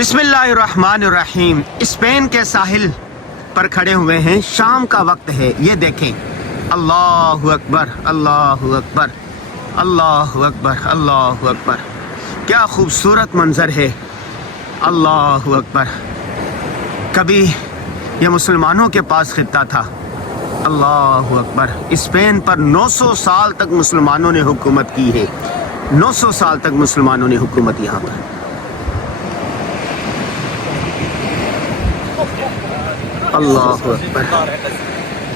बिस्मिल्लाहिर्रहमानिर्रहीम। स्पेन के साहिल पर खड़े हुए हैं, शाम का वक्त है। ये देखें, अल्लाहु अकबर अल्लाहु अकबर अल्लाहु अकबर अल्लाहु अकबर। क्या खूबसूरत मंजर है, अल्लाहु अकबर। कभी ये मुसलमानों के पास खित्ता था, अल्लाहु अकबर। स्पेन पर 900 साल तक मुसलमानों ने हुकूमत की है, 900 साल तक मुसलमानों ने हुकूमत यहाँ पर। अल्लाहु अकबर,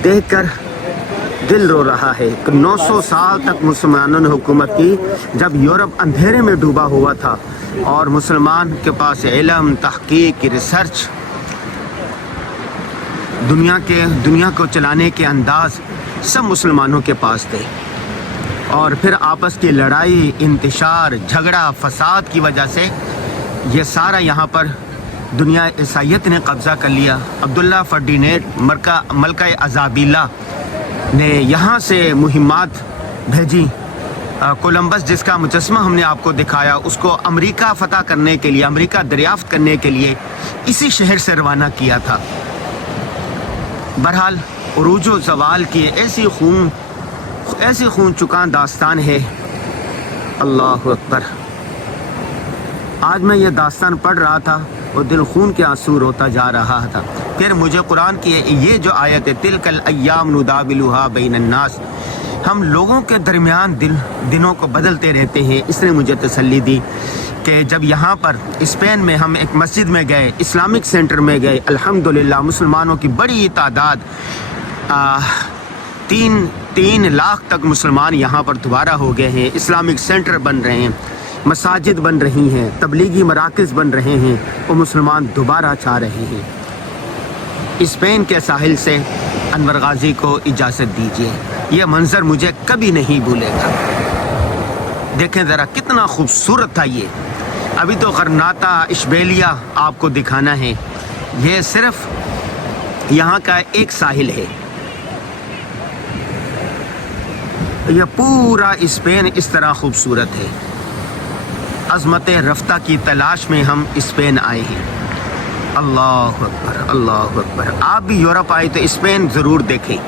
देखकर दिल रो रहा है कि 900 साल तक मुसलमानों ने हुकूमत की, जब यूरोप अंधेरे में डूबा हुआ था और मुसलमान के पास इल्म, तहकीक, रिसर्च, दुनिया को चलाने के अंदाज सब मुसलमानों के पास थे। और फिर आपस की लड़ाई, इंतशार, झगड़ा, फसाद की वजह से ये सारा यहाँ पर दुनिया ईसाइयत ने कब्ज़ा कर लिया। अब्दुल्ला फर्डिनेट मलका अज़ाबिला ने यहाँ से मुहिम्मात भेजी। कोलंबस, जिसका मुजस्मा हमने आपको दिखाया, उसको अमेरिका फ़तह करने के लिए, अमेरिका दरियाफ्त करने के लिए इसी शहर से रवाना किया था। बहरहाल उरूजो ज़वाल की ऐसी खून चुका दास्तान है, अल्लाहु अकबर। आज मैं ये दास्तान पढ़ रहा था और दिल खून के आंसू रोता जा रहा था। फिर मुझे कुरान की ये जो आयत है, तिलकल अय्याम नुदाविलुहा बैनन्नास, हम लोगों के दरमियान दिनों को बदलते रहते हैं, इसने मुझे तसल्ली दी कि जब यहाँ पर स्पेन में हम एक मस्जिद में गए, इस्लामिक सेंटर में गए, अल्हम्दुलिल्लाह मुसलमानों की बड़ी तादाद, 3 लाख तक मुसलमान यहाँ पर दोबारा हो गए हैं। इस्लामिक सेंटर बन रहे हैं, मसाजिद बन रही हैं, तबलीगी मराकज़ बन रहे हैं और मुसलमान दोबारा चाह रहे हैं। स्पेन के साहिल से अनवर गाजी को इजाज़त दीजिए, यह मंज़र मुझे कभी नहीं भूलेगा। देखें ज़रा कितना खूबसूरत था ये। अभी तो गरनाता, इशबेलिया आपको दिखाना है, ये सिर्फ यहाँ का एक साहिल है। यह पूरा स्पेन इस तरह खूबसूरत है। अज़मत रफ्ता की तलाश में हम स्पेन आए हैं। अल्लाहु अकबर अल्लाहु अकबर। आप भी यूरोप आए तो स्पेन ज़रूर देखें।